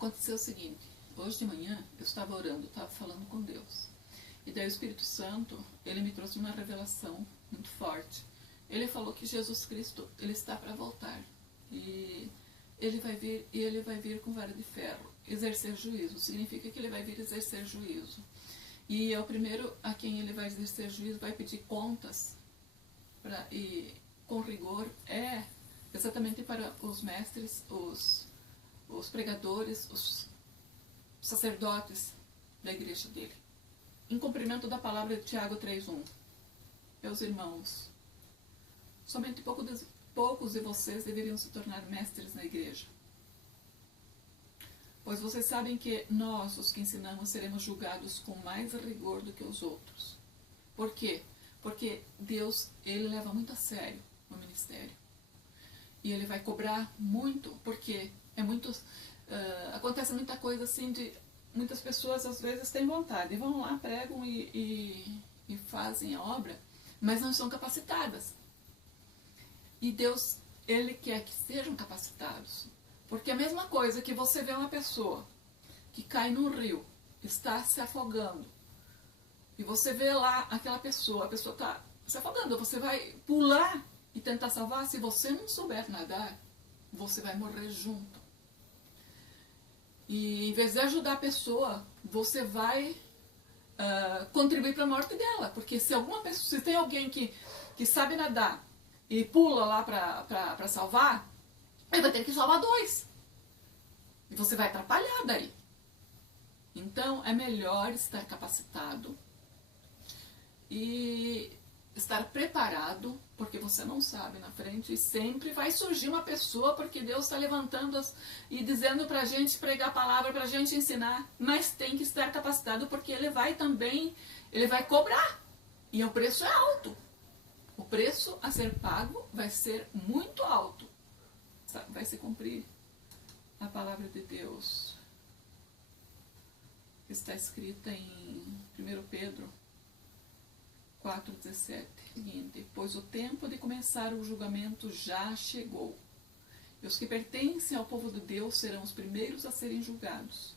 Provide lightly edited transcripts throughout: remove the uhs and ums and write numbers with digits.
Aconteceu o seguinte, hoje de manhã eu estava orando, estava falando com Deus. E daí o Espírito Santo, ele me trouxe uma revelação muito forte. Ele falou que Jesus Cristo, ele está para voltar. E ele vai vir com vara de ferro, exercer juízo. Significa que ele vai vir exercer juízo. E é o primeiro a quem ele vai exercer juízo, vai pedir contas, e com rigor, exatamente para os mestres, os pregadores, os sacerdotes da igreja dele. Em cumprimento da palavra de Tiago 3:1. Meus irmãos, somente poucos de vocês deveriam se tornar mestres na igreja. Pois vocês sabem que nós, os que ensinamos, seremos julgados com mais rigor do que os outros. Por quê? Porque Deus, ele leva muito a sério o ministério. E ele vai cobrar muito, porque acontece muita coisa assim de... Muitas pessoas às vezes têm vontade, vão lá, pregam e fazem a obra, mas não são capacitadas. E Deus, ele quer que sejam capacitados. Porque a mesma coisa que você vê uma pessoa que cai no rio, está se afogando, e você vê lá aquela pessoa, a pessoa está se afogando, você vai pular e tentar salvar, se você não souber nadar, você vai morrer junto. E em vez de ajudar a pessoa, você vai contribuir para a morte dela. Porque se tem alguém que sabe nadar e pula lá para salvar, ele vai ter que salvar dois. E você vai atrapalhar daí. Então é melhor estar capacitado e estar preparado, porque você não sabe na frente, e sempre vai surgir uma pessoa, porque Deus está levantando e dizendo para a gente pregar a palavra, para a gente ensinar, mas tem que estar capacitado, porque ele vai cobrar, e o preço é alto. O preço a ser pago vai ser muito alto. Vai se cumprir a palavra de Deus, que está escrita em 1 Pedro 4,17, seguinte: pois o tempo de começar o julgamento já chegou, e os que pertencem ao povo de Deus serão os primeiros a serem julgados.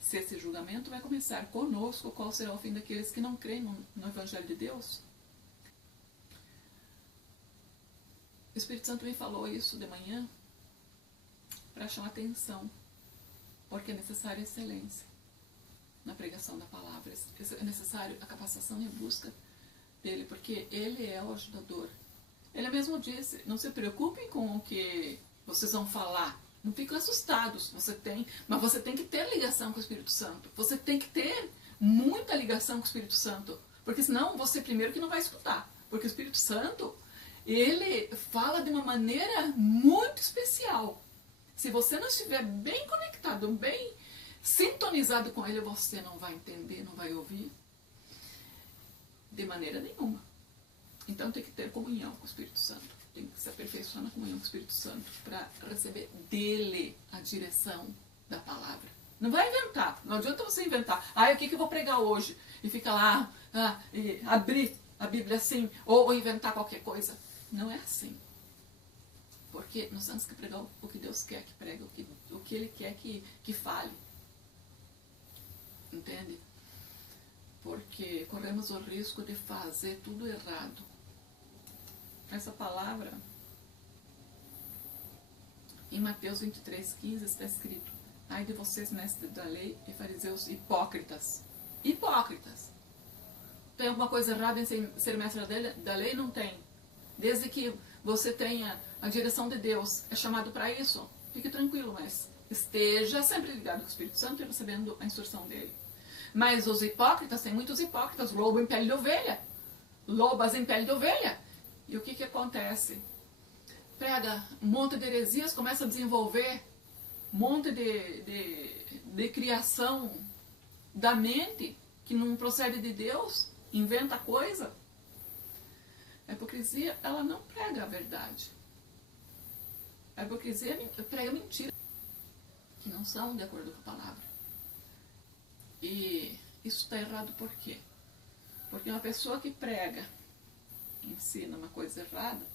Se esse julgamento vai começar conosco, qual será o fim daqueles que não creem no Evangelho de Deus? O Espírito Santo me falou isso de manhã para chamar atenção, porque é necessária excelência na pregação da palavra, é necessário a capacitação e a busca dele, porque ele é o ajudador. Ele mesmo disse: não se preocupem com o que vocês vão falar, não fiquem assustados, mas você tem que ter ligação com o Espírito Santo, você tem que ter muita ligação com o Espírito Santo, porque senão você primeiro que não vai escutar, porque o Espírito Santo, ele fala de uma maneira muito especial. Se você não estiver bem conectado, bem sintonizado com ele, você não vai entender, não vai ouvir de maneira nenhuma. Então tem que ter comunhão com o Espírito Santo, tem que se aperfeiçoar na comunhão com o Espírito Santo para receber dele a direção da palavra. Não vai inventar, não adianta você inventar. O que eu vou pregar hoje? E fica lá, e abrir a Bíblia assim, ou inventar qualquer coisa. Não é assim. Porque nós temos que pregar o que Deus quer que pregue, o que Ele quer que fale. Entende? Porque corremos o risco de fazer tudo errado. Essa palavra, em Mateus 23:15, está escrito: ai de vocês, mestres da lei e fariseus hipócritas. Hipócritas! Tem alguma coisa errada em ser mestre da lei? Não tem. Desde que você tenha a direção de Deus, é chamado para isso, fique tranquilo, mas esteja sempre ligado com o Espírito Santo e recebendo a instrução dele. Mas os hipócritas, tem muitos hipócritas, lobo em pele de ovelha, lobas em pele de ovelha. E o que acontece? Prega um monte de heresias, começa a desenvolver um monte de criação da mente, que não procede de Deus, inventa coisa. A hipocrisia, ela não prega a verdade. A hipocrisia prega mentira, que não são de acordo com a palavra. E isso está errado por quê? Porque uma pessoa que prega, ensina uma coisa errada,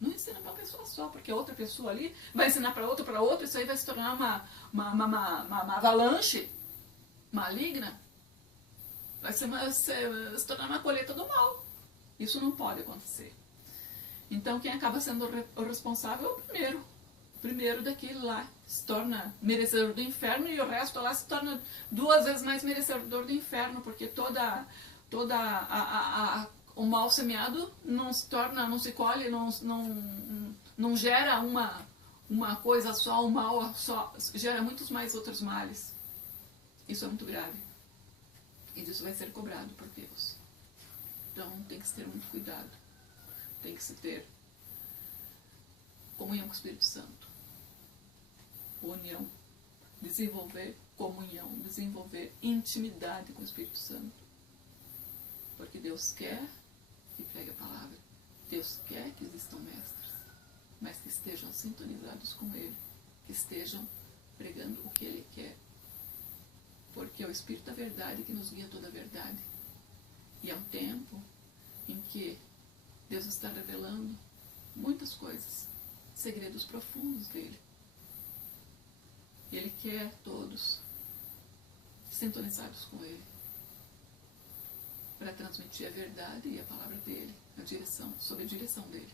Não ensina para uma pessoa só, porque a outra pessoa ali vai ensinar para outra, isso aí vai se tornar uma avalanche maligna, vai se tornar uma colheita do mal. Isso não pode acontecer. Então quem acaba sendo o responsável é o primeiro daquele lá, se torna merecedor do inferno, e o resto lá se torna 2 vezes mais merecedor do inferno, porque o mal semeado não se torna, não se colhe, não gera uma coisa só, o mal só, gera muitos mais outros males. Isso é muito grave. E disso vai ser cobrado por Deus. Então tem que se ter muito cuidado. Tem que se ter comunhão com o Espírito Santo. União. Desenvolver comunhão. Desenvolver intimidade com o Espírito Santo. Porque Deus quer que pregue a palavra. Deus quer que existam mestres. Mas que estejam sintonizados com Ele. Que estejam pregando o que Ele quer. Porque é o Espírito da verdade que nos guia toda a verdade. E é um tempo em que Deus está revelando muitas coisas, segredos profundos dele. E Ele quer todos sintonizados com Ele, para transmitir a verdade e a palavra dele, sob a direção dele.